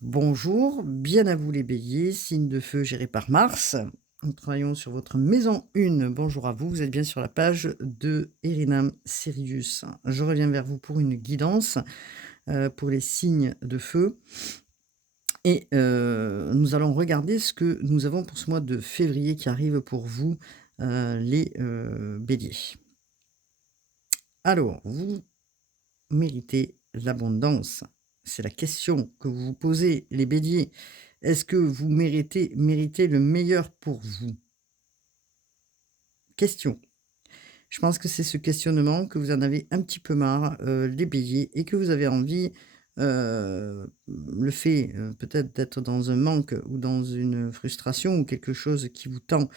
Bonjour, bien à vous les béliers, signe de feu géré par Mars. Nous travaillons sur votre maison 1. Bonjour à vous, vous êtes bien sur la page de Erinam Sirius. Je reviens vers vous pour une guidance pour les signes de feu. Et nous allons regarder ce que nous avons pour ce mois de février qui arrive pour vous, les béliers. Alors, vous méritez l'abondance. C'est la question que vous vous posez, les béliers. Est-ce que vous méritez le meilleur pour vous? Question. Je pense que c'est ce questionnement que vous en avez un petit peu marre, les béliers, et que vous avez envie, le fait, peut-être d'être dans un manque ou dans une frustration ou quelque chose qui vous tend,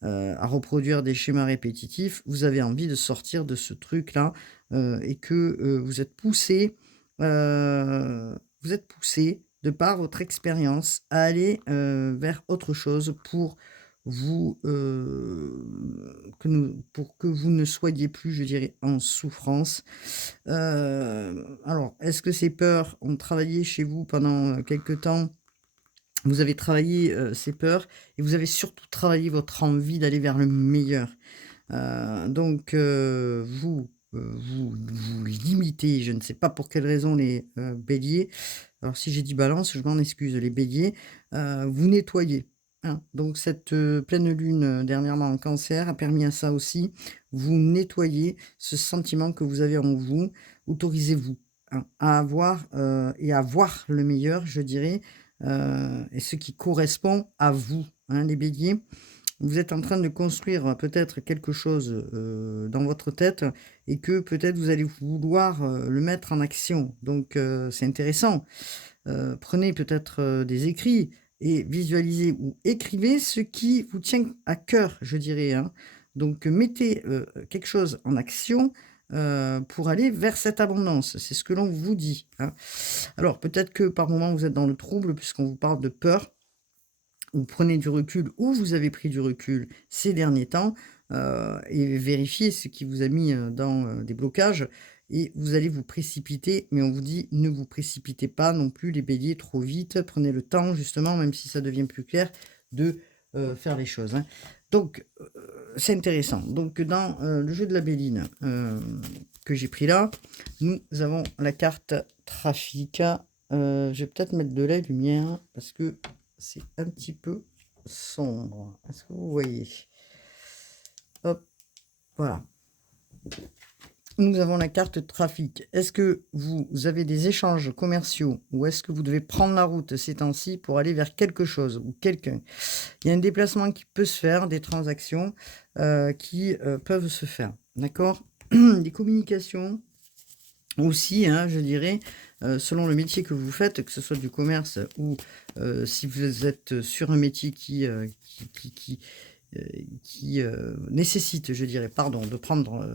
à reproduire des schémas répétitifs. Vous avez envie de sortir de ce truc-là, et que, vous êtes poussé de par votre expérience à aller, vers autre chose pour vous, pour que vous ne soyez plus, je dirais, en souffrance. Alors, est-ce que ces peurs ont travaillé chez vous pendant, quelque temps? Vous avez travaillé, ces peurs et vous avez surtout travaillé votre envie d'aller vers le meilleur. Donc vous limitez, je ne sais pas pour quelle raison les, béliers. Alors si j'ai dit balance, je m'en excuse les béliers. Vous nettoyez, hein. Donc cette, pleine lune, dernièrement en cancer a permis à ça aussi. Vous nettoyez ce sentiment que vous avez en vous. Autorisez-vous, hein, à avoir, et à voir le meilleur, je dirais, et ce qui correspond à vous, hein, les béliers. Vous êtes en train de construire, peut-être quelque chose, dans votre tête et que peut-être vous allez vouloir, le mettre en action. Donc c'est intéressant. Prenez peut-être, des écrits et visualisez ou écrivez ce qui vous tient à cœur, je dirais, hein. Donc mettez, quelque chose en action, pour aller vers cette abondance. C'est ce que l'on vous dit, hein. Alors peut-être que par moment vous êtes dans le trouble puisqu'on vous parle de peur. Vous prenez du recul ou vous avez pris du recul ces derniers temps, et vérifiez ce qui vous a mis, dans, des blocages et vous allez vous précipiter, mais on vous dit: «Ne vous précipitez pas non plus les béliers trop vite». Prenez le temps justement, même si ça devient plus clair, de, faire les choses, hein. Donc, c'est intéressant. Donc dans, le jeu de la béline, que j'ai pris là, nous avons la carte trafic. Je vais peut-être mettre de la lumière parce que c'est un petit peu sombre. Est-ce que vous voyez? Hop, voilà. Nous avons la carte trafic. Est-ce que vous avez des échanges commerciaux ou est-ce que vous devez prendre la route ces temps-ci pour aller vers quelque chose ou quelqu'un? Il y a un déplacement qui peut se faire, des transactions, qui, peuvent se faire. D'accord? Des communications aussi, hein, je dirais, selon le métier que vous faites, que ce soit du commerce ou, si vous êtes sur un métier qui nécessite, je dirais, pardon, de prendre,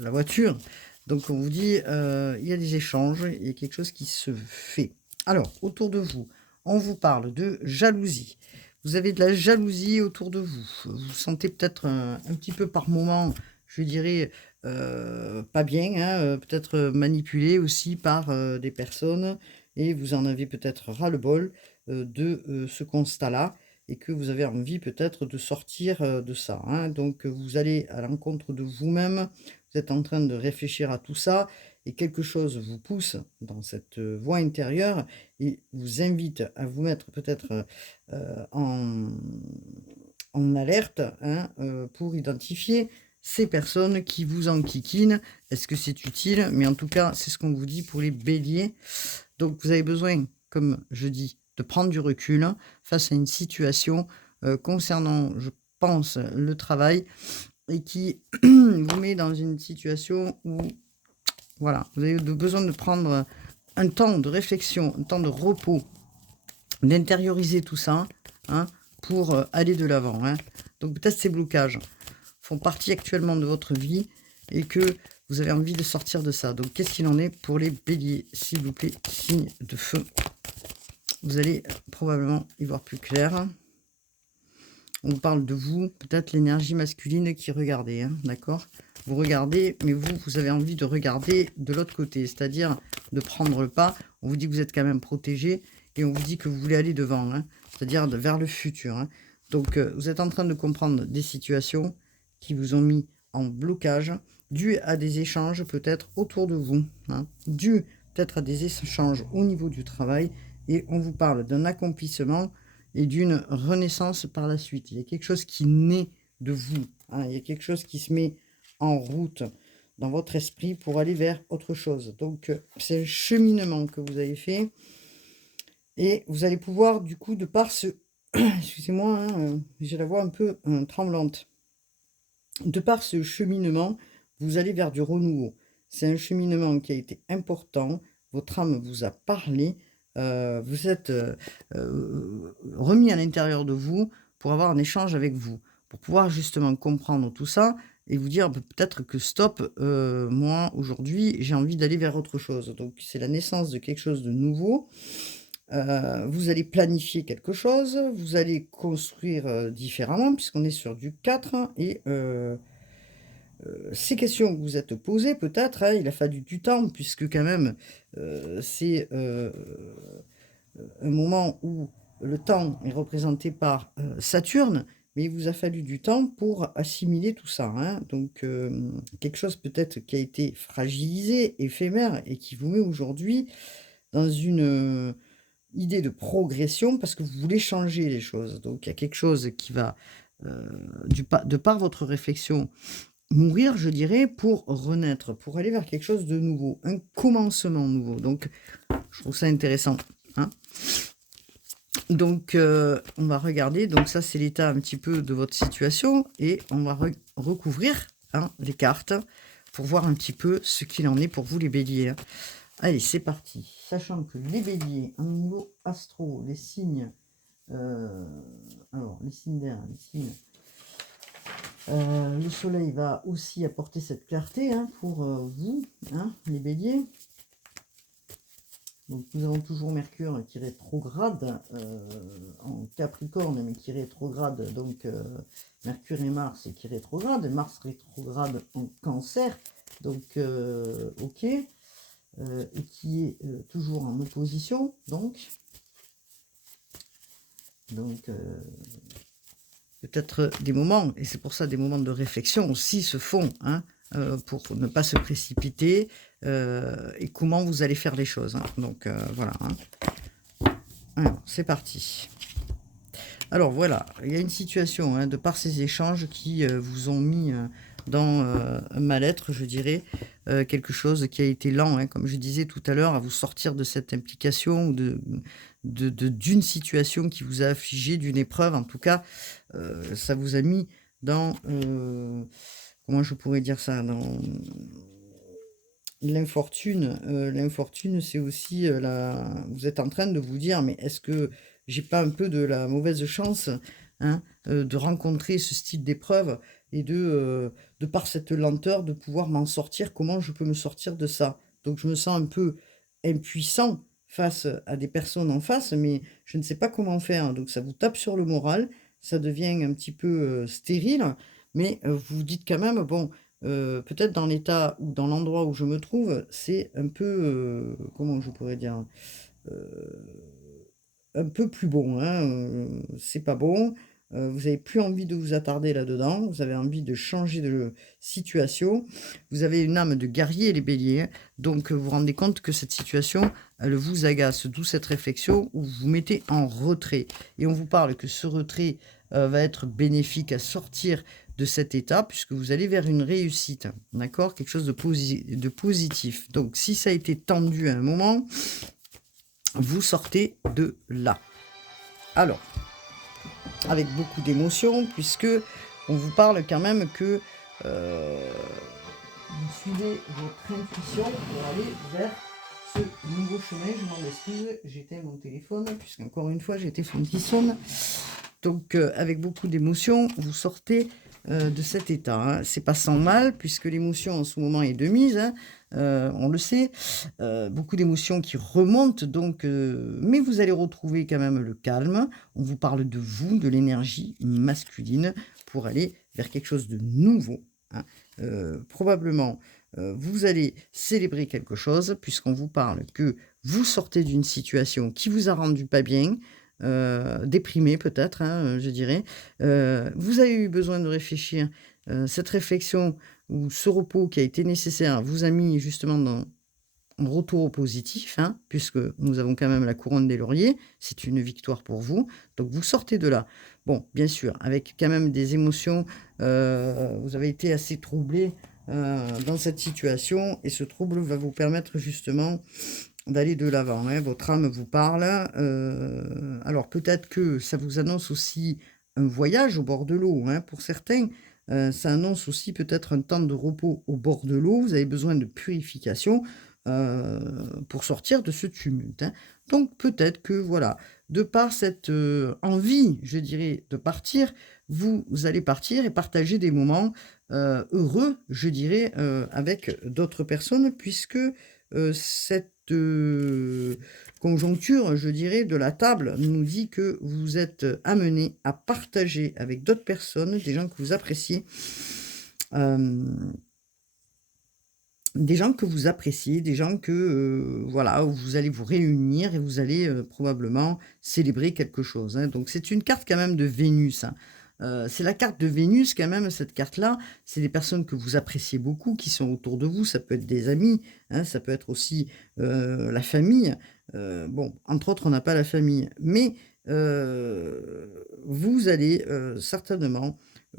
la voiture. Donc on vous dit, il y a des échanges, il y a quelque chose qui se fait. Alors, autour de vous, on vous parle de jalousie. Vous avez de la jalousie autour de vous. Vous vous sentez peut-être un petit peu par moment, je dirais, pas bien, hein, peut-être, manipulé aussi par, des personnes et vous en avez peut-être ras-le-bol, de, ce constat-là et que vous avez envie peut-être de sortir, de ça, hein. Donc, vous allez à l'encontre de vous-même, vous êtes en train de réfléchir à tout ça et quelque chose vous pousse dans cette, voie intérieure et vous invite à vous mettre peut-être, en alerte, hein, pour identifier ces personnes qui vous enquiquinent. Est-ce que c'est utile? Mais en tout cas, c'est ce qu'on vous dit pour les béliers. Donc vous avez besoin, comme je dis, de prendre du recul face à une situation, concernant, je pense, le travail et qui vous met dans une situation où, voilà, vous avez besoin de prendre, un temps de réflexion, un temps de repos, d'intérioriser tout ça, hein, pour, aller de l'avant, hein. Donc peut-être ces blocages font partie actuellement de votre vie et que vous avez envie de sortir de ça. Donc qu'est-ce qu'il en est pour les béliers, s'il vous plaît, signe de feu? Vous allez probablement y voir plus clair. On vous parle de vous, peut-être l'énergie masculine qui regardez, hein, d'accord? Vous regardez, mais vous avez envie de regarder de l'autre côté, c'est-à-dire de prendre le pas. On vous dit que vous êtes quand même protégé et on vous dit que vous voulez aller devant, hein, c'est-à-dire vers le futur, hein. Donc, vous êtes en train de comprendre des situations qui vous ont mis en blocage, dû à des échanges peut-être autour de vous, hein, dû peut-être à des échanges au niveau du travail, et on vous parle d'un accomplissement et d'une renaissance par la suite. Il y a quelque chose qui naît de vous, hein, il y a quelque chose qui se met en route dans votre esprit pour aller vers autre chose. Donc, c'est un cheminement que vous avez fait, et vous allez pouvoir, du coup, de par ce excusez-moi, hein, j'ai la voix un peu tremblante. De par ce cheminement, vous allez vers du renouveau. C'est un cheminement qui a été important, votre âme vous a parlé, vous êtes remis à l'intérieur de vous pour avoir un échange avec vous, pour pouvoir justement comprendre tout ça et vous dire: Peut-être que stop, moi aujourd'hui j'ai envie d'aller vers autre chose». Donc c'est la naissance de quelque chose de nouveau. Vous allez planifier quelque chose, vous allez construire, différemment puisqu'on est sur du 4, hein, et ces questions que vous êtes posées peut-être, hein, il a fallu du temps puisque quand même, c'est, un moment où le temps est représenté par, Saturne, mais il vous a fallu du temps pour assimiler tout ça, hein. Donc, quelque chose peut-être qui a été fragilisé, éphémère et qui vous met aujourd'hui dans une, idée de progression parce que vous voulez changer les choses. Donc il y a quelque chose qui va, de par votre réflexion, mourir, je dirais, pour renaître, pour aller vers quelque chose de nouveau, un commencement nouveau. Donc je trouve ça intéressant, hein. Donc on va regarder, donc ça c'est l'état un petit peu de votre situation et on va recouvrir, hein, les cartes pour voir un petit peu ce qu'il en est pour vous les béliers, hein. Allez, c'est parti. Sachant que les béliers, au niveau astro, les signes, alors les signes d'air, les signes, le soleil va aussi apporter cette clarté, hein, pour vous, hein, les béliers. Donc nous avons toujours Mercure qui rétrograde en Capricorne, mais qui rétrograde, donc Mercure et Mars qui rétrograde, Mars rétrograde en Cancer, donc ok. Et qui est toujours en opposition, donc peut-être des moments, et c'est pour ça des moments de réflexion aussi se font, hein, pour ne pas se précipiter, et comment vous allez faire les choses, hein. Donc voilà, hein. Alors, c'est parti. Alors voilà, il y a une situation, hein, de par ces échanges qui vous ont mis dans un mal-être, je dirais, quelque chose qui a été lent, hein, comme je disais tout à l'heure, à vous sortir de cette implication ou d'une situation qui vous a affligé, d'une épreuve. En tout cas, ça vous a mis dans, comment je pourrais dire ça, dans l'infortune. L'infortune, c'est aussi vous êtes en train de vous dire, mais est-ce que j'ai pas un peu de la mauvaise chance, hein, de rencontrer ce style d'épreuve et de par cette lenteur, de pouvoir m'en sortir, comment je peux me sortir de ça? Donc je me sens un peu impuissant face à des personnes en face, mais je ne sais pas comment faire. Donc ça vous tape sur le moral, ça devient un petit peu, stérile, mais vous vous dites quand même: «Bon, peut-être dans l'état ou dans l'endroit où je me trouve, c'est un peu, comment je pourrais dire? Heu, un peu plus bon, hein, c'est pas bon, vous avez plus envie de vous attarder là-dedans, vous avez envie de changer de situation. Vous avez une âme de guerrier, les béliers, hein, donc vous vous rendez compte que cette situation, elle vous agace, d'où cette réflexion où vous vous mettez en retrait et on vous parle que ce retrait, va être bénéfique à sortir de cet état puisque vous allez vers une réussite, d'accord? Quelque chose de positif. Donc si ça a été tendu à un moment, vous sortez de là. Alors, avec beaucoup d'émotion, puisque on vous parle quand même que vous suivez votre intuition pour aller vers ce nouveau chemin. Je m'en excuse, j'éteins mon téléphone, puisqu'encore une fois, j'ai été son petit sonne. Donc, avec beaucoup d'émotion, vous sortez de cet état, hein. C'est pas sans mal, puisque l'émotion en ce moment est de mise, hein, on le sait. Beaucoup d'émotions qui remontent, donc, mais vous allez retrouver quand même le calme. On vous parle de vous, de l'énergie masculine, pour aller vers quelque chose de nouveau, hein. Probablement, vous allez célébrer quelque chose, puisqu'on vous parle que vous sortez d'une situation qui vous a rendu pas bien, déprimé peut-être, hein, je dirais. Vous avez eu besoin de réfléchir, cette réflexion ou ce repos qui a été nécessaire vous a mis justement dans en retour au positif, hein, puisque nous avons quand même la couronne des lauriers, c'est une victoire pour vous, donc vous sortez de là. Bon, bien sûr, avec quand même des émotions, vous avez été assez troublé, dans cette situation et ce trouble va vous permettre justement d'aller de l'avant, hein. Votre âme vous parle, alors peut-être que ça vous annonce aussi un voyage au bord de l'eau, hein, pour certains, ça annonce aussi peut-être un temps de repos au bord de l'eau. Vous avez besoin de purification, pour sortir de ce tumulte, hein. Donc peut-être que voilà, de par cette, envie, je dirais, de partir, vous allez partir et partager des moments, heureux, je dirais, avec d'autres personnes puisque, cette, conjoncture, je dirais, de la table nous dit que vous êtes amenés à partager avec d'autres personnes, des gens que vous appréciez, hem des gens que vous appréciez, des gens que, voilà, où vous allez vous réunir et vous allez, probablement célébrer quelque chose, hein. Donc c'est une carte quand même de Vénus, hein. C'est la carte de Vénus quand même, cette carte-là. C'est des personnes que vous appréciez beaucoup, qui sont autour de vous. Ça peut être des amis, hein, ça peut être aussi, la famille. Bon, entre autres, on n'a pas la famille, mais, vous allez, certainement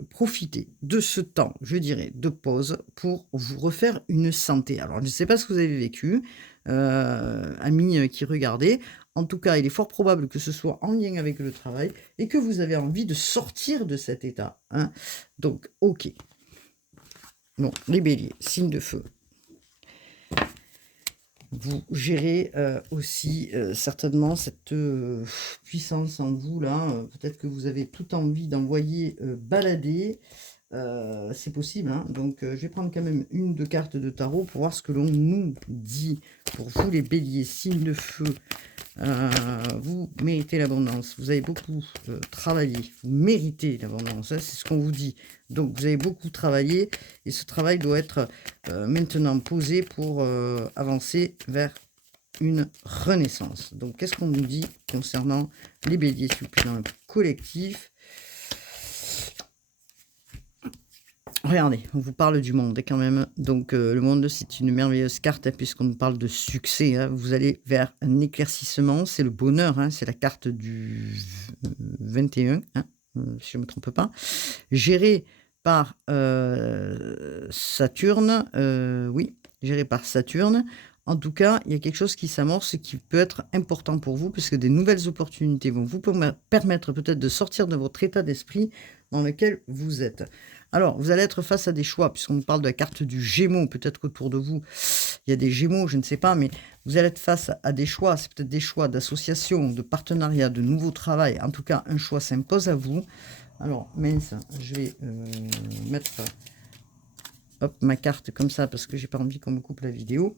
profitez de ce temps, je dirais, de pause pour vous refaire une santé. Alors, je ne sais pas ce que vous avez vécu, amis, qui regardez. En tout cas, il est fort probable que ce soit en lien avec le travail et que vous avez envie de sortir de cet état, hein. Donc, OK. Bon, les béliers, signe de feu. Vous gérez, aussi, certainement cette, puissance en vous là, peut-être que vous avez toute envie d'envoyer, balader, c'est possible, hein. Donc, je vais prendre quand même une 2 cartes de tarot pour voir ce que l'on nous dit. Pour vous les béliers, signe de feu, vous méritez l'abondance. Vous avez beaucoup, travaillé. Vous méritez l'abondance, hein, c'est ce qu'on vous dit. Donc vous avez beaucoup travaillé et ce travail doit être, maintenant posé pour, avancer vers une renaissance. Donc qu'est-ce qu'on nous dit concernant les béliers, s'il vous plaît, dans le collectif? Regardez, on vous parle du monde, hein, quand même. Donc, le monde, c'est une merveilleuse carte, hein, puisqu'on nous parle de succès, hein. Vous allez vers un éclaircissement, c'est le bonheur, hein, c'est la carte du 21, hein, si je ne me trompe pas. Géré par, Saturne, oui, géré par Saturne. En tout cas, il y a quelque chose qui s'amorce et qui peut être important pour vous, puisque des nouvelles opportunités vont vous permettre peut-être de sortir de votre état d'esprit dans lequel vous êtes. Alors, vous allez être face à des choix, puisqu'on nous parle de la carte du Gémeaux, peut-être qu'autour de vous, il y a des Gémeaux, je ne sais pas, mais vous allez être face à des choix, c'est peut-être des choix d'association, de partenariat, de nouveau travail. En tout cas, un choix s'impose à vous. Alors, mince, je vais mettre hop, ma carte comme ça, parce que j'ai pas envie qu'on me coupe la vidéo.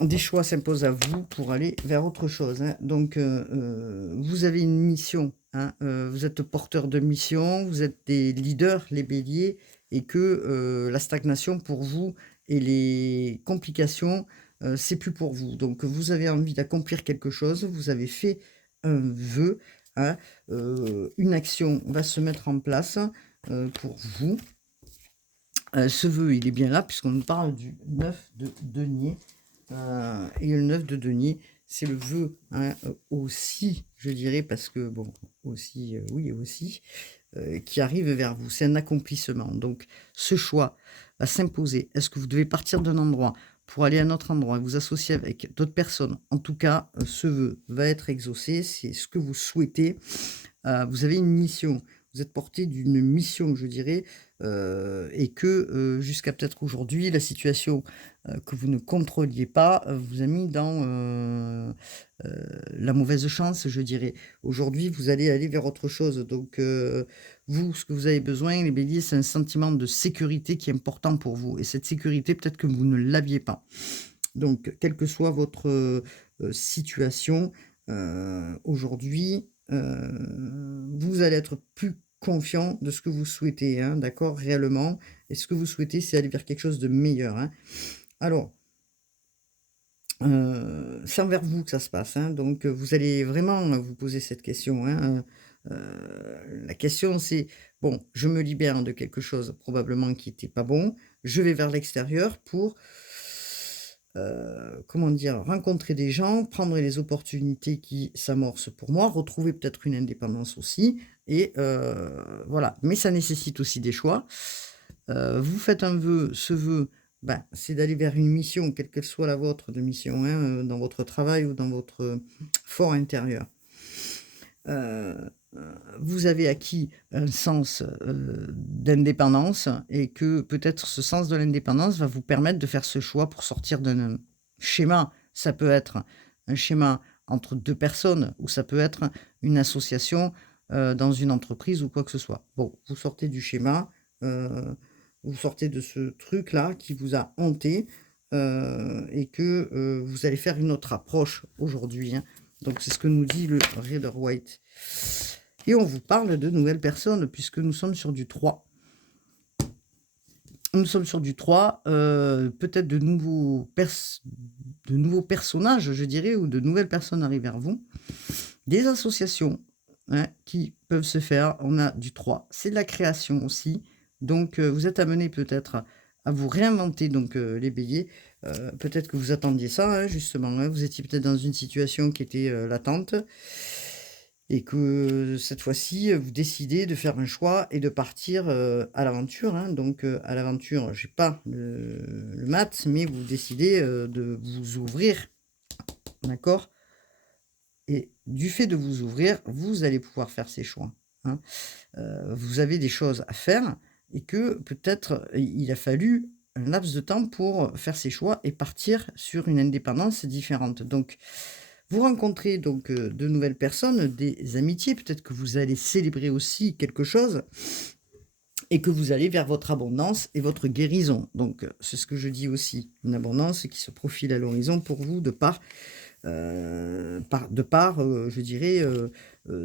Des choix s'imposent à vous pour aller vers autre chose, hein. Donc, vous avez une mission, hein, vous êtes porteur de mission, vous êtes des leaders, les béliers, et que la stagnation pour vous et les complications, c'est plus pour vous. Donc, vous avez envie d'accomplir quelque chose, vous avez fait un vœu, hein, une action va se mettre en place pour vous. Ce vœu, il est bien là, puisqu'on nous parle du 9 de denier. Et le 9 de denier, c'est le vœu, hein, aussi, je dirais, parce que bon, aussi, oui, aussi, qui arrive vers vous. C'est un accomplissement. Donc, ce choix va s'imposer. Est-ce que vous devez partir d'un endroit pour aller à un autre endroit et vous associer avec d'autres personnes? En tout cas, ce vœu va être exaucé. C'est ce que vous souhaitez. Vous avez une mission. Vous êtes porté d'une mission, je dirais, et que, jusqu'à peut-être aujourd'hui, la situation, que vous ne contrôliez pas, vous a mis dans, la mauvaise chance, je dirais. Aujourd'hui, vous allez aller vers autre chose. Donc, vous, ce que vous avez besoin, les béliers, c'est un sentiment de sécurité qui est important pour vous et cette sécurité, peut-être que vous ne l'aviez pas. Donc, quelle que soit votre, situation, aujourd'hui, vous allez être plus confiant de ce que vous souhaitez, hein, d'accord? Réellement et ce que vous souhaitez, c'est aller vers quelque chose de meilleur, hein. Alors c'est envers vous que ça se passe, hein, donc vous allez vraiment vous poser cette question, hein, la question c'est: «Bon, je me libère de quelque chose probablement qui était pas bon, je vais vers l'extérieur pour, comment dire? Rencontrer des gens, prendre les opportunités qui s'amorcent pour moi, retrouver peut-être une indépendance aussi et voilà». Mais ça nécessite aussi des choix. Vous faites un vœu, ce vœu, ben, c'est d'aller vers une mission, quelle qu'elle soit la vôtre de mission, hein, dans votre travail ou dans votre, fort intérieur. Heu Vous avez acquis un sens, d'indépendance et que peut-être ce sens de l'indépendance va vous permettre de faire ce choix pour sortir d'un schéma. Ça peut être un schéma entre 2 personnes ou ça peut être une association, dans une entreprise ou quoi que ce soit. Bon, vous sortez du schéma, heu, vous sortez de ce truc-là qui vous a hanté, et que, vous allez faire une autre approche aujourd'hui, hein. Donc c'est ce que nous dit le Rider-Waite et on vous parle de nouvelles personnes puisque nous sommes sur du 3. Nous sommes sur du 3, peut-être de nouveaux personnages, je dirais, ou de nouvelles personnes arrivent vers vous. Des associations, hein, qui peuvent se faire. On a du 3. C'est de la création aussi. Donc, vous êtes amenés peut-être à vous réinventer donc, les béliers. Peut-être que vous attendiez ça, hein, justement, hein. Vous étiez peut-être dans une situation qui était, latente et que cette fois-ci, vous décidez de faire un choix et de partir, à l'aventure, hein. Donc, à l'aventure, j'ai pas le maths, mais vous décidez, de vous ouvrir, d'accord? Et du fait de vous ouvrir, vous allez pouvoir faire ces choix, hein. Vous avez des choses à faire et que peut-être il a fallu un laps de temps pour faire ces choix et partir sur une indépendance différente. Donc vous rencontrez donc, de nouvelles personnes, des amitiés, peut-être que vous allez célébrer aussi quelque chose et que vous allez vers votre abondance et votre guérison. Donc, c'est ce que je dis aussi, une abondance qui se profile à l'horizon pour vous je dirais,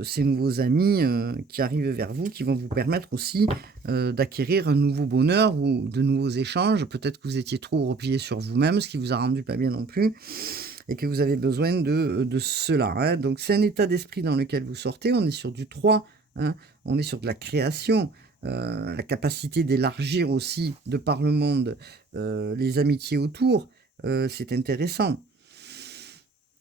ces nouveaux amis, qui arrivent vers vous, qui vont vous permettre aussi, d'acquérir un nouveau bonheur ou de nouveaux échanges. Peut-être que vous étiez trop replié sur vous-même, ce qui vous a rendu pas bien non plus et que vous avez besoin de cela, hein. Donc c'est un état d'esprit dans lequel vous sortez. On est sur du 3, hein, on est sur de la création, la capacité d'élargir aussi de par le monde, les amitiés autour, c'est intéressant.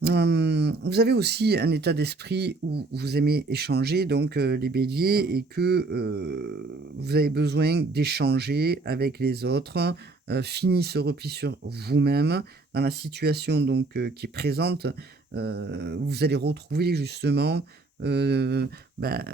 Vous avez aussi un état d'esprit où vous aimez échanger, donc les béliers et que, vous avez besoin d'échanger avec les autres, fini ce repli sur vous-même. Dans la situation donc qui est présente, vous allez retrouver justement, bah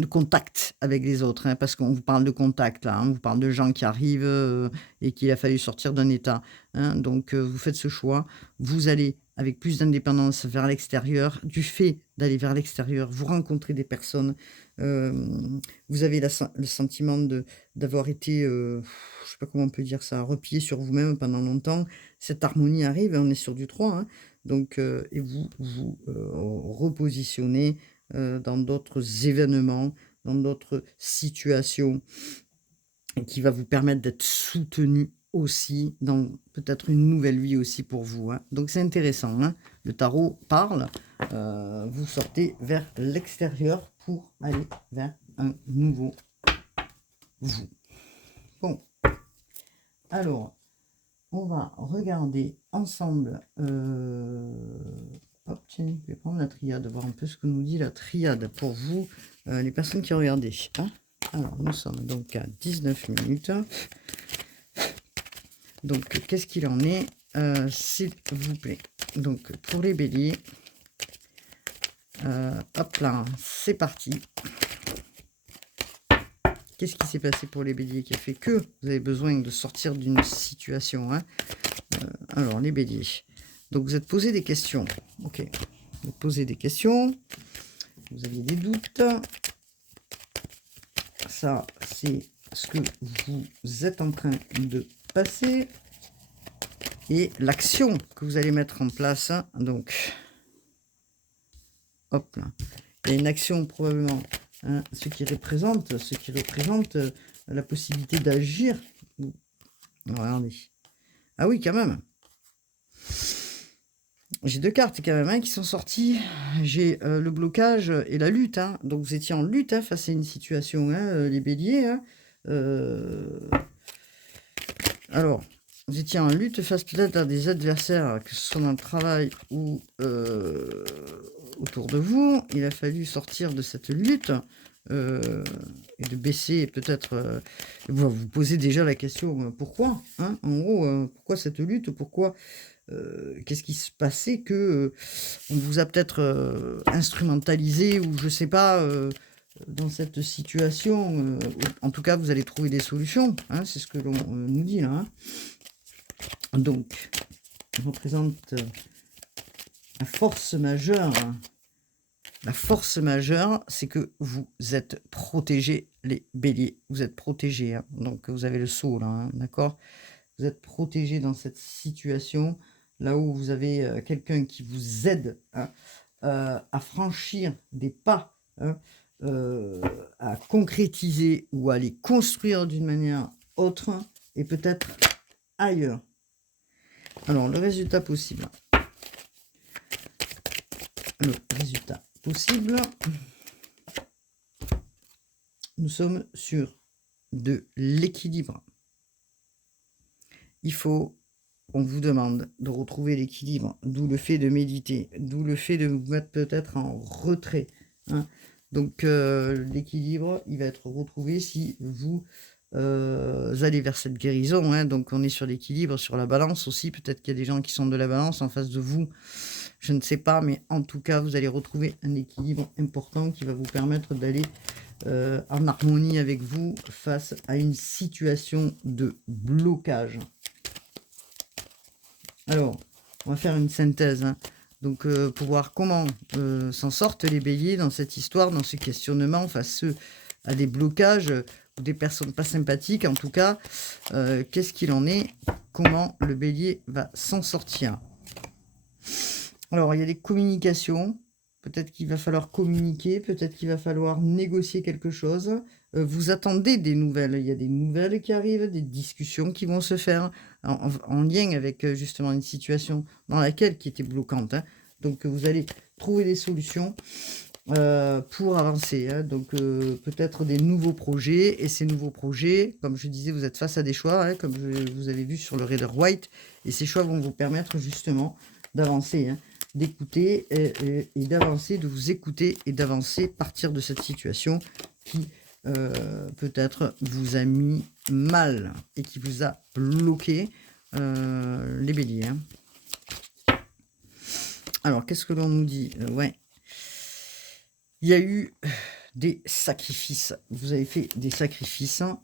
le contact avec les autres, hein, parce qu'on vous parle de contact là, hein, on vous parle de gens qui arrivent, et qu'il a fallu sortir d'un état, hein. Donc, vous faites ce choix, vous allez avec plus d'indépendance vers l'extérieur. Du fait d'aller vers l'extérieur, vous rencontrez des personnes, vous avez le sentiment d'avoir été, je sais pas comment on peut dire ça, replié sur vous-même pendant longtemps. Cette harmonie arrive et on est sur du 3, hein. Donc, et vous vous, repositionnez dans d'autres événements, dans d'autres situations et qui va vous permettre d'être soutenu aussi dans peut-être une nouvelle vie aussi pour vous, hein. Donc c'est intéressant, hein. Le tarot parle, vous sortez vers l'extérieur pour aller vers un nouveau vous. Bon, alors on va regarder ensemble, hop tiens, je vais prendre la triade, voir un peu ce que nous dit la triade pour vous, les personnes qui regardez, hein. Alors nous sommes donc à 19 minutes. Donc qu'est-ce qu'il en est, s'il vous plaît? Donc pour les béliers, hop là, c'est parti. Qu'est-ce qui s'est passé pour les béliers qui a fait que vous avez besoin de sortir d'une situation, hein? Alors les béliers, donc vous êtes posé des questions, OK. Vous posez des questions, vous aviez des doutes. Ça, c'est ce que vous êtes en train de passer et l'action que vous allez mettre en place, hein. Donc, hop là. Il y a une action probablement, hein, ce qui représente la possibilité d'agir. Regardez. Ah oui, quand même. J'ai 2 cartes quand même, hein, qui sont sorties. J'ai, le blocage et la lutte, hein. Donc vous étiez en lutte, hein, face à une situation, hein, les béliers, hein. Heu, alors, vous étiez en lutte face peut-être à des adversaires, que ce soit dans le travail ou, autour de vous. Il a fallu sortir de cette lutte, heu et de baisser peut-être, vous posez déjà la question, pourquoi? Hein? En gros, pourquoi cette lutte? Pourquoi qu'est-ce qui se passait que, on vous a peut-être, instrumentalisé ou je sais pas, dans cette situation, en tout cas, vous allez trouver des solutions, hein, c'est ce que l'on, nous dit là, hein. Donc, on représente, la force majeure. La force majeure, c'est que vous êtes protégés, les béliers. Vous êtes protégés, hein, donc vous avez le sceau là, hein, d'accord? Vous êtes protégés dans cette situation, là où vous avez, quelqu'un qui vous aide, hein, à franchir des pas, hein, à concrétiser ou à les construire d'une manière autre et peut-être ailleurs. Alors le résultat possible. Le résultat possible, nous sommes sur de l'équilibre. On vous demande de retrouver l'équilibre, d'où le fait de méditer, d'où le fait de vous mettre peut-être en retrait, hein. Donc l'équilibre, il va être retrouvé si vous, allez vers cette guérison, hein. Donc on est sur l'équilibre, sur la balance aussi. Peut-être qu'il y a des gens qui sont de la balance en face de vous, je ne sais pas, mais en tout cas, vous allez retrouver un équilibre important qui va vous permettre d'aller, en harmonie avec vous face à une situation de blocage. Alors, on va faire une synthèse, hein. Donc, pour voir comment, s'en sortent les béliers dans cette histoire, dans ce questionnement face, à des blocages, ou des personnes pas sympathiques en tout cas. Qu'est-ce qu'il en est? Comment le bélier va s'en sortir? Alors, il y a des communications. Peut-être qu'il va falloir communiquer, peut-être qu'il va falloir négocier quelque chose. Vous attendez des nouvelles. Il y a des nouvelles qui arrivent, des discussions qui vont se faire en lien avec, justement une situation dans laquelle qui était bloquante, hein. Donc, vous allez trouver des solutions, pour avancer, hein. Donc, peut-être des nouveaux projets et ces nouveaux projets, comme je disais, vous êtes face à des choix, hein, comme vous avez vu sur le Rider White et ces choix vont vous permettre justement d'avancer, hein, d'écouter et d'avancer, de vous écouter et d'avancer, partir de cette situation qui, peut-être vous a mis mal et qui vous a bloqué, les béliers, hein. Alors qu'est-ce que l'on nous dit? Ouais. Il y a eu des sacrifices. Vous avez fait des sacrifices, hein,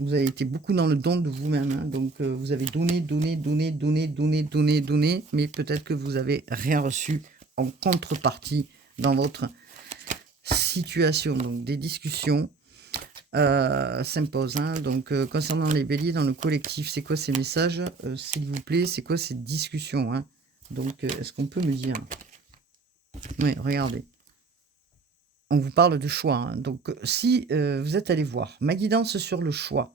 vous avez été beaucoup dans le don de vous-même, hein, donc vous avez donné, donné, donné, donné, donné, donné, donné, mais peut-être que vous avez rien reçu en contrepartie dans votre situation. Donc des discussions s'imposent, hein. Donc concernant les béliers dans le collectif, c'est quoi ces messages, s'il vous plaît? C'est quoi ces discussions, hein? Donc est-ce qu'on peut me dire? Oui, regardez. On vous parle de choix, hein. Donc, si, vous êtes allé voir ma guidance sur le choix,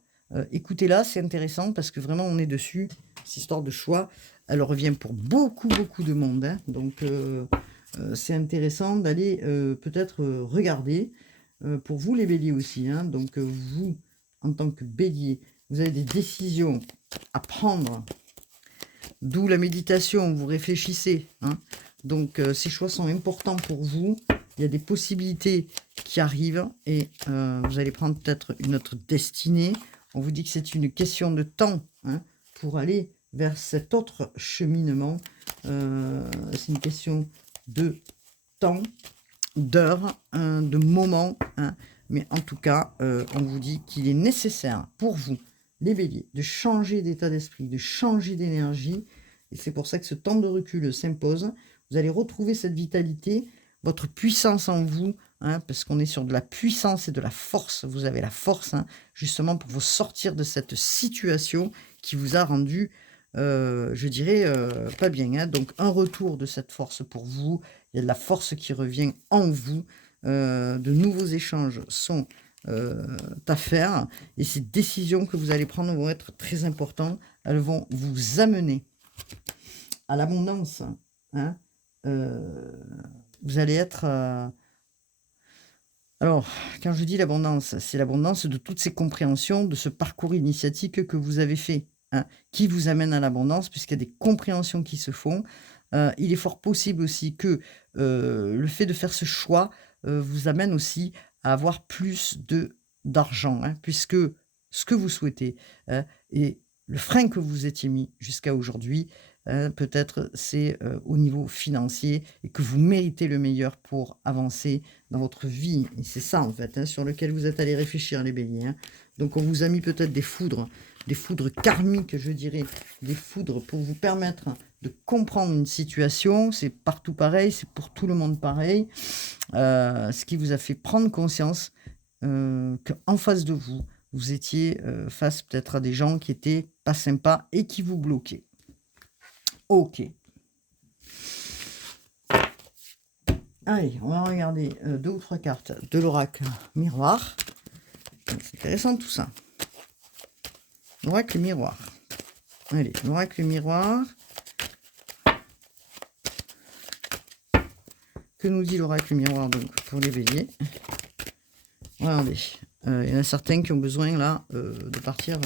écoutez-la, c'est intéressant parce que vraiment on est dessus. Cette histoire de choix, elle revient pour beaucoup, beaucoup de monde, hein. Donc, c'est intéressant d'aller, peut-être, regarder, pour vous les béliers aussi, hein. Donc, vous, en tant que bélier, vous avez des décisions à prendre, d'où la méditation, vous réfléchissez, hein. Donc, ces choix sont importants pour vous. Il y a des possibilités qui arrivent et vous allez prendre peut-être une autre destinée. On vous dit que c'est une question de temps, hein, pour aller vers cet autre cheminement. C'est une question de temps, d'heures, hein, de moments, hein. Mais en tout cas, on vous dit qu'il est nécessaire pour vous, les béliers, de changer d'état d'esprit, de changer d'énergie. Et c'est pour ça que ce temps de recul s'impose. Vous allez retrouver cette vitalité, votre puissance en vous, hein, parce qu'on est sur de la puissance et de la force. Vous avez la force, hein, justement, pour vous sortir de cette situation qui vous a rendu, je dirais, pas bien, hein. Donc un retour de cette force pour vous. Il y a de la force qui revient en vous. De nouveaux échanges sont, à faire et ces décisions que vous allez prendre vont être très importantes. Elles vont vous amener à l'abondance, hein. Heu, vous allez être, alors, quand je dis l'abondance, c'est l'abondance de toutes ces compréhensions, de ce parcours initiatique que vous avez fait, hein, qui vous amène à l'abondance puisqu'il y a des compréhensions qui se font. Il est fort possible aussi que, le fait de faire ce choix, vous amène aussi à avoir plus d'argent, hein, puisque ce que vous souhaitez, et le frein que vous étiez mis jusqu'à aujourd'hui, peut-être c'est, au niveau financier et que vous méritez le meilleur pour avancer dans votre vie et c'est ça, en fait, hein, sur lequel vous êtes allés réfléchir les béliers, hein. Donc on vous a mis peut-être des foudres karmiques, je dirais, des foudres pour vous permettre de comprendre une situation. C'est partout pareil, c'est pour tout le monde pareil. Ce qui vous a fait prendre conscience, qu'en face de vous, vous étiez, face peut-être à des gens qui étaient pas sympas et qui vous bloquaient. OK. Allez, on va regarder, 2 ou 3 cartes de l'oracle miroir. C'est intéressant tout ça. L'oracle miroir. Allez, l'oracle miroir. Que nous dit l'oracle miroir donc pour les béliers? Regardez, il y en a certains qui ont besoin là, de partir,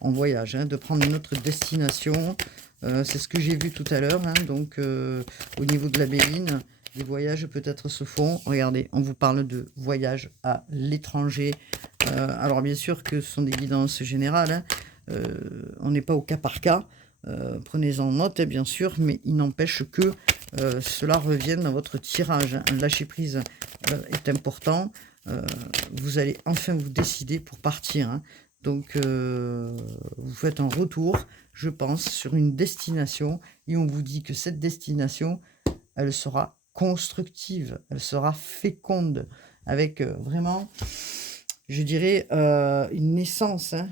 en voyage, hein, de prendre une autre destination. C'est ce que j'ai vu tout à l'heure, hein, donc au niveau de la Béline, des voyages peut-être se font. Regardez, on vous parle de voyage à l'étranger. Alors bien sûr que ce sont des guidances générales, hein, on n'est pas au cas par cas. Prenez-en note, hein, bien sûr, mais il n'empêche que, cela revienne dans votre tirage, hein. Un lâcher prise, est important. Vous allez enfin vous décider pour partir, hein. Donc vous faites un retour, je pense, sur une destination et on vous dit que cette destination, elle sera constructive, elle sera féconde avec, vraiment, je dirais, une naissance, hein,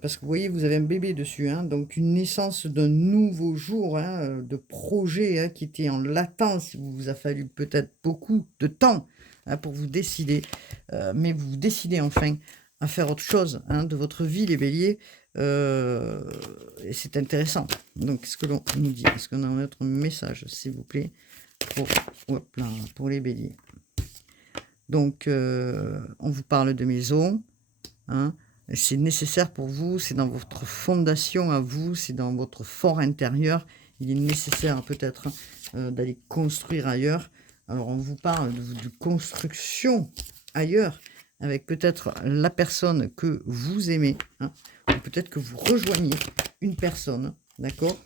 parce que vous voyez, vous avez un bébé dessus, hein, donc une naissance d'un nouveau jour, hein, de projet, hein, qui était en latence. Il vous a fallu peut-être beaucoup de temps, hein, pour vous décider, mais vous vous décidez enfin à faire autre chose, hein, de votre vie, les béliers, et c'est intéressant. Donc qu'est-ce que l'on nous dit? Est-ce qu'on a un autre message, s'il vous plaît, pour hop là, pour les béliers? Donc on vous parle de maison, hein, c'est nécessaire pour vous, c'est dans votre fondation à vous, c'est dans votre fort intérieur. Il est nécessaire peut-être, d'aller construire ailleurs. Alors on vous parle de construction ailleurs, avec peut-être la personne que vous aimez, hein, ou peut-être que vous rejoignez une personne, d'accord?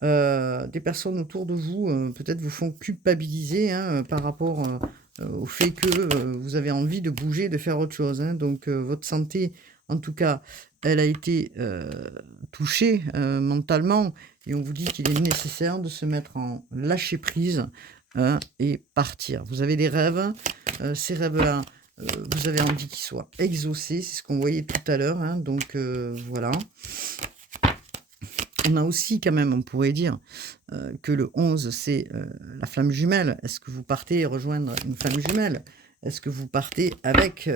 Des personnes autour de vous, peut-être vous font culpabiliser, hein, par rapport, au fait que, vous avez envie de bouger, de faire autre chose, hein. Donc, votre santé, en tout cas, elle a été, touchée, mentalement et on vous dit qu'il est nécessaire de se mettre en lâcher prise, hein, et partir. Vous avez des rêves, ces rêves-là, vous avez envie qu'ils soient exaucés, c'est ce qu'on voyait tout à l'heure, hein, donc, voilà. On a aussi quand même, on pourrait dire, que le 11 c'est, la flamme jumelle. Est-ce que vous partez rejoindre une flamme jumelle? Est-ce que vous partez avec,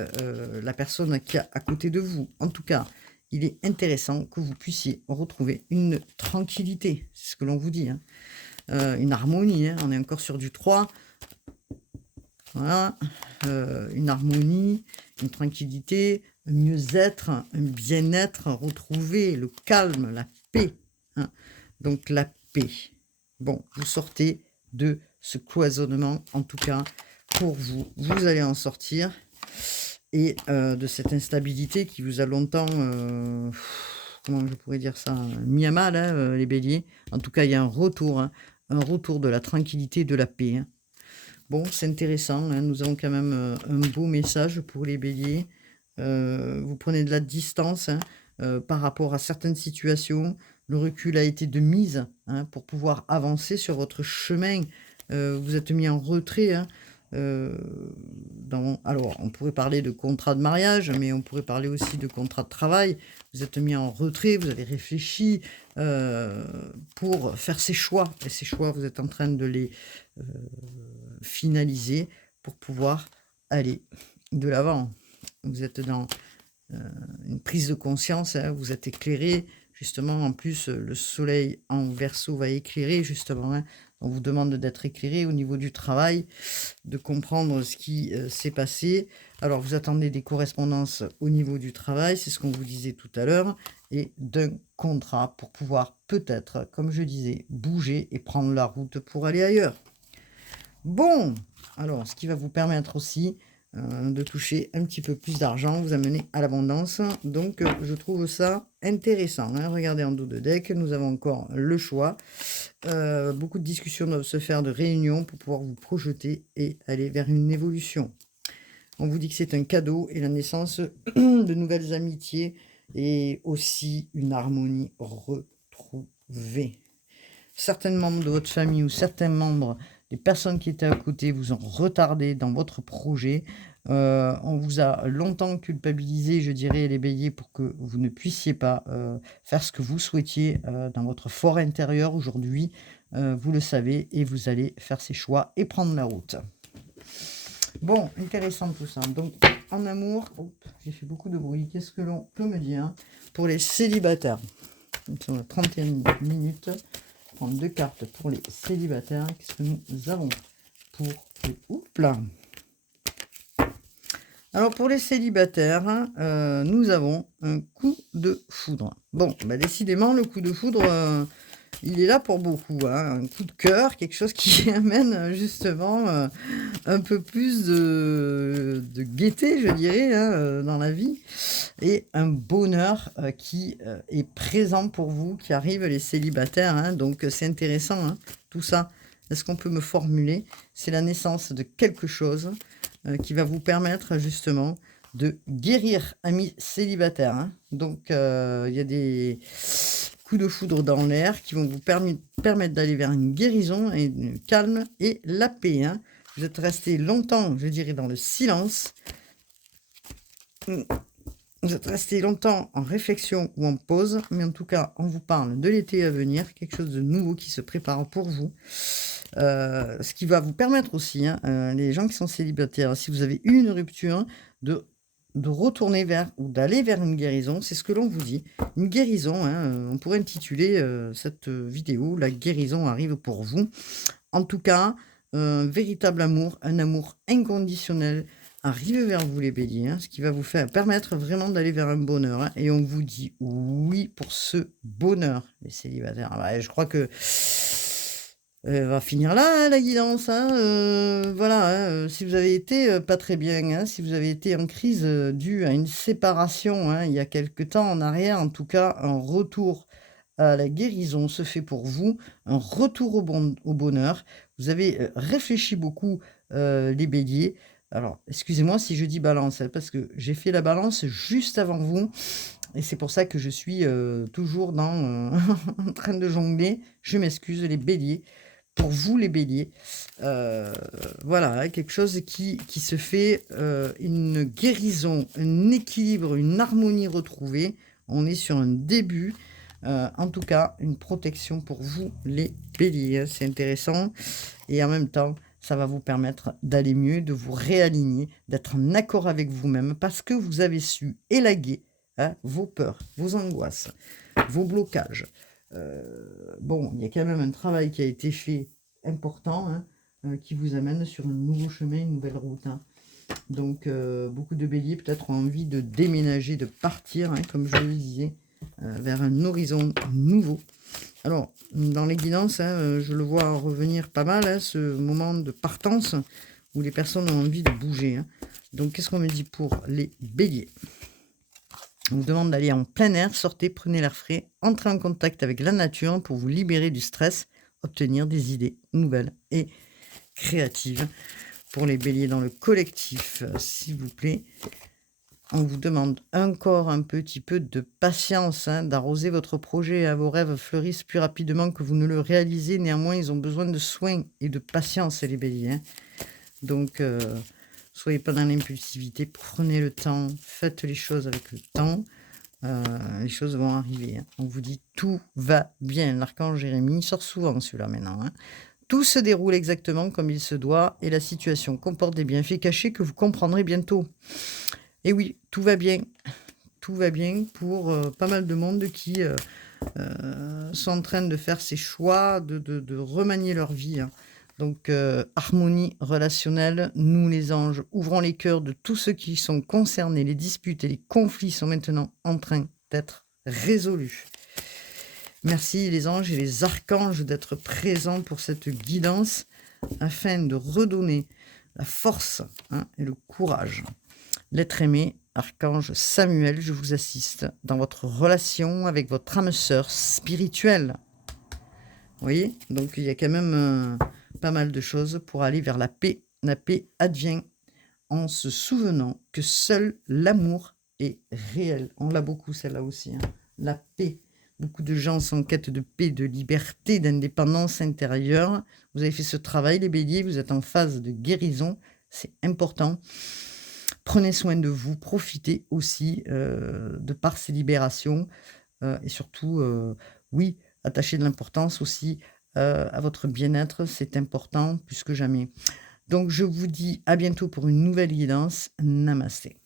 la personne qui est à côté de vous? En tout cas, il est intéressant que vous puissiez retrouver une tranquillité, c'est ce que l'on vous dit, hein, une harmonie, hein. On est encore sur du 3. Voilà, une harmonie, une tranquillité, un mieux-être, un bien-être, retrouver le calme, la paix, hein. Donc la paix. Bon, vous sortez de ce cloisonnement, en tout cas pour vous. Vous allez en sortir et de cette instabilité qui vous a longtemps, comment je pourrais dire ça? Mis à mal, hein, les béliers. En tout cas, il y a un retour de la tranquillité, de la paix, hein. Bon, c'est intéressant, hein, nous avons quand même, un beau message pour les béliers. Vous prenez de la distance, hein, par rapport à certaines situations. Le recul a été de mise, hein, pour pouvoir avancer sur votre chemin. Vous êtes mis en retrait, hein, alors on pourrait parler de contrat de mariage, mais on pourrait parler aussi de contrat de travail. Vous êtes mis en retrait, vous avez réfléchi, pour faire ces choix et ces choix, vous êtes en train de les, heu, finaliser pour pouvoir aller de l'avant. Vous êtes dans, heu, une prise de conscience, hein, vous êtes éclairé, Justement, en plus, le soleil en Verseau va éclairer justement, hein. On vous demande d'être éclairé au niveau du travail, de comprendre ce qui, s'est passé. Alors vous attendez des correspondances au niveau du travail, c'est ce qu'on vous disait tout à l'heure et d'un contrat pour pouvoir peut-être, comme je disais, bouger et prendre la route pour aller ailleurs. Bon, alors ce qui va vous permettre aussi, de toucher un petit peu plus d'argent, vous amener à l'abondance. Donc, je trouve ça intéressant, hein. Regardez en dos de deck, nous avons encore le choix. Beaucoup de discussions doivent se faire, de réunions pour pouvoir vous projeter et aller vers une évolution. On vous dit que c'est un cadeau et la naissance de nouvelles amitiés et aussi une harmonie retrouvée. Certains membres de votre famille ou certains membres des personnes qui étaient à côté vous ont retardé dans votre projet. On vous a longtemps culpabilisé, je dirais, les béliers, pour que vous ne puissiez pas faire ce que vous souhaitiez dans votre fort intérieur. Aujourd'hui, vous le savez et vous allez faire ces choix et prendre la route. Bon, intéressant tout ça. Donc, en amour, j'ai fait beaucoup de bruit. Qu'est-ce que l'on peut me dire pour les célibataires? Nous sommes à 31 minutes. Prendre 2 cartes pour les célibataires. Qu'est-ce que nous avons pour les... Oups là. Alors, pour les célibataires, nous avons un coup de foudre. Bon, bah, décidément, le coup de foudre, il est là pour beaucoup, hein. Un coup de cœur, quelque chose qui amène justement un peu plus de gaieté, je dirais, hein, dans la vie. Et un bonheur qui est présent pour vous, qui arrive, les célibataires, hein. Donc, c'est intéressant, hein, tout ça. Est-ce qu'on peut me formuler? C'est la naissance de quelque chose qui va vous permettre justement de guérir, amis célibataires, hein. Donc, il y a des coups de foudre dans l'air qui vont vous permettre d'aller vers une guérison et une calme et la paix, hein. Vous êtes resté longtemps, je dirais, dans le silence. Vous êtes resté longtemps en réflexion ou en pause, mais en tout cas, on vous parle de l'été à venir, quelque chose de nouveau qui se prépare pour vous. Ce qui va vous permettre aussi, hein, les gens qui sont célibataires, si vous avez eu une rupture, de retourner vers ou d'aller vers une guérison, c'est ce que l'on vous dit. Une guérison, hein, on pourrait intituler cette vidéo « La guérison arrive pour vous ». En tout cas, un véritable amour, un amour inconditionnel arrive vers vous les béliers, hein, ce qui va vous permettre vraiment d'aller vers un bonheur, hein, et on vous dit oui pour ce bonheur, les célibataires. Ah bah, je crois que va finir là, hein, la guidance, hein, voilà, hein, si vous avez été pas très bien, hein, si vous avez été en crise due à une séparation, hein, il y a quelque temps en arrière, en tout cas, un retour à la guérison se fait pour vous, un retour au bonheur. Vous avez réfléchi beaucoup, les béliers. Alors, excusez-moi si je dis balance, hein, parce que j'ai fait la balance juste avant vous, et c'est pour ça que je suis toujours dans, en train de jongler. Je m'excuse, les béliers. Pour vous, les béliers, voilà, hein, quelque chose qui se fait, une guérison, un équilibre, une harmonie retrouvée. On est sur un début, en tout cas, une protection pour vous, les béliers, hein. C'est intéressant et en même temps, ça va vous permettre d'aller mieux, de vous réaligner, d'être en accord avec vous-même parce que vous avez su élaguer, hein, vos peurs, vos angoisses, vos blocages. Bon, il y a quand même un travail qui a été fait important, hein, qui vous amène sur un nouveau chemin, une nouvelle route, hein. Donc, beaucoup de béliers peut-être ont envie de déménager, de partir, hein, comme je le disais, vers un horizon nouveau. Alors, dans les guidances, hein, je le vois revenir pas mal, hein, ce moment de partance où les personnes ont envie de bouger, hein. Donc, qu'est-ce qu'on me dit pour les béliers? On vous demande d'aller en plein air, sortez, prenez l'air frais, entrez en contact avec la nature pour vous libérer du stress, obtenir des idées nouvelles et créatives. Pour les béliers dans le collectif, s'il vous plaît, on vous demande encore un petit peu de patience, hein, d'arroser votre projet, hein. Vos rêves fleurissent plus rapidement que vous ne le réalisez. Néanmoins, ils ont besoin de soins et de patience, les béliers, hein. Donc, soyez pas dans l'impulsivité, prenez le temps, faites les choses avec le temps. Les choses vont arriver, hein. On vous dit tout va bien. L'archange Jérémie sort souvent celui-là maintenant, hein. Tout se déroule exactement comme il se doit et la situation comporte des bienfaits cachés que vous comprendrez bientôt. Et oui, tout va bien. Tout va bien pour pas mal de monde qui sont en train de faire ces choix, de remanier leur vie, hein. Donc, harmonie relationnelle, nous les anges, ouvrons les cœurs de tous ceux qui sont concernés. Les disputes et les conflits sont maintenant en train d'être résolus. Merci les anges et les archanges d'être présents pour cette guidance afin de redonner la force, hein, et le courage. L'être aimé, archange Samuel, je vous assiste dans votre relation avec votre âme sœur spirituelle. Vous voyez? Donc il y a quand même pas mal de choses pour aller vers la paix. La paix advient en se souvenant que seul l'amour est réel. On l'a beaucoup celle-là aussi, hein. La paix. Beaucoup de gens sont en quête de paix, de liberté, d'indépendance intérieure. Vous avez fait ce travail, les béliers, vous êtes en phase de guérison, c'est important. Prenez soin de vous, profitez aussi de par ces libérations et surtout, oui, attachez de l'importance aussi à votre bien-être, c'est important plus que jamais. Donc je vous dis à bientôt pour une nouvelle guidance. Namasté.